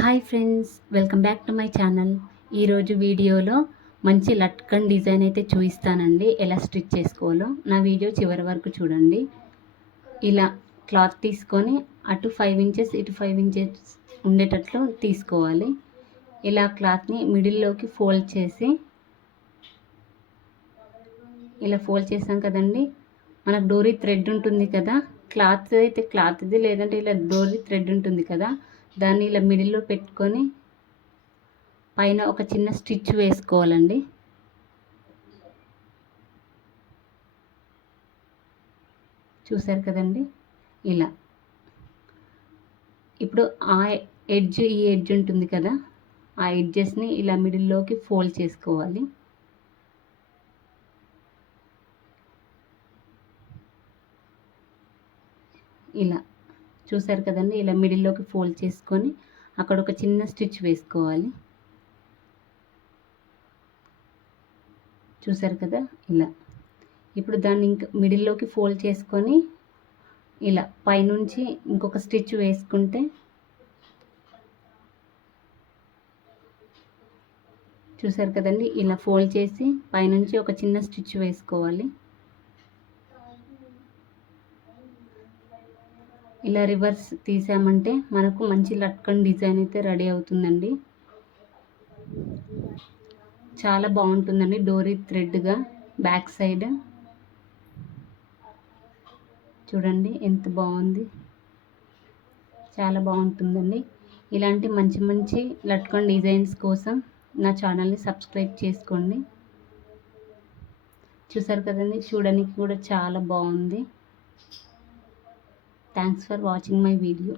Hi friends, welcome back to my channel. ఈరోజు వీడియోలో మంచి లట్కన్ డిజైన్ అయితే చూపిస్తానండి. ఎలా స్టిచ్ చేసుకోవాలో నా వీడియో చివరి వరకు చూడండి. ఇలా క్లాత్ తీసుకొని అటు 5 ఇంచెస్ ఇటు 5 ఇంచెస్ ఉండేటట్లు తీసుకోవాలి. ఇలా క్లాత్ని మిడిల్లోకి ఫోల్డ్ చేసి ఇలా ఫోల్డ్ చేసాం కదండి. మనకు డోరీ థ్రెడ్ ఉంటుంది కదా, క్లాత్ అయితే క్లాత్ది, లేదంటే ఇలా డోరీ థ్రెడ్ ఉంటుంది కదా, దాన్ని ఇలా మిడిల్లో పెట్టుకొని పైన ఒక చిన్న స్టిచ్ వేసుకోవాలండి. చూసారు కదండి. ఇలా ఇప్పుడు ఆ ఎడ్జ్ ఈ ఎడ్జ్ ఉంటుంది కదా, ఆ ఎడ్జెస్ని ఇలా మిడిల్లోకి ఫోల్డ్ చేసుకోవాలి. ఇలా చూసారు కదండి. ఇలా మిడిల్లోకి ఫోల్డ్ చేసుకొని అక్కడ ఒక చిన్న స్టిచ్ వేసుకోవాలి. చూసారు కదా. ఇలా ఇప్పుడు దాన్ని ఇంకా మిడిల్లోకి ఫోల్డ్ చేసుకొని ఇలా పైనుంచి ఇంకొక స్టిచ్ వేసుకుంటే చూసారు కదండి. ఇలా ఫోల్డ్ చేసి పైనుంచి ఒక చిన్న స్టిచ్ వేసుకోవాలి. ఇలా రివర్స్ తీసామంటే మనకు మంచి లట్కన్ డిజైన్ అయితే రెడీ అవుతుందండి. చాలా బాగుంటుందండి. డోరీ థ్రెడ్గా బ్యాక్ సైడ్ చూడండి ఎంత బాగుంది. చాలా బాగుంటుందండి. ఇలాంటి మంచి మంచి లట్కన్ డిజైన్స్ కోసం నా ఛానల్ని సబ్స్క్రైబ్ చేసుకోండి. చూసారు కదండి, చూడడానికి కూడా చాలా బాగుంది. Thanks for watching my video.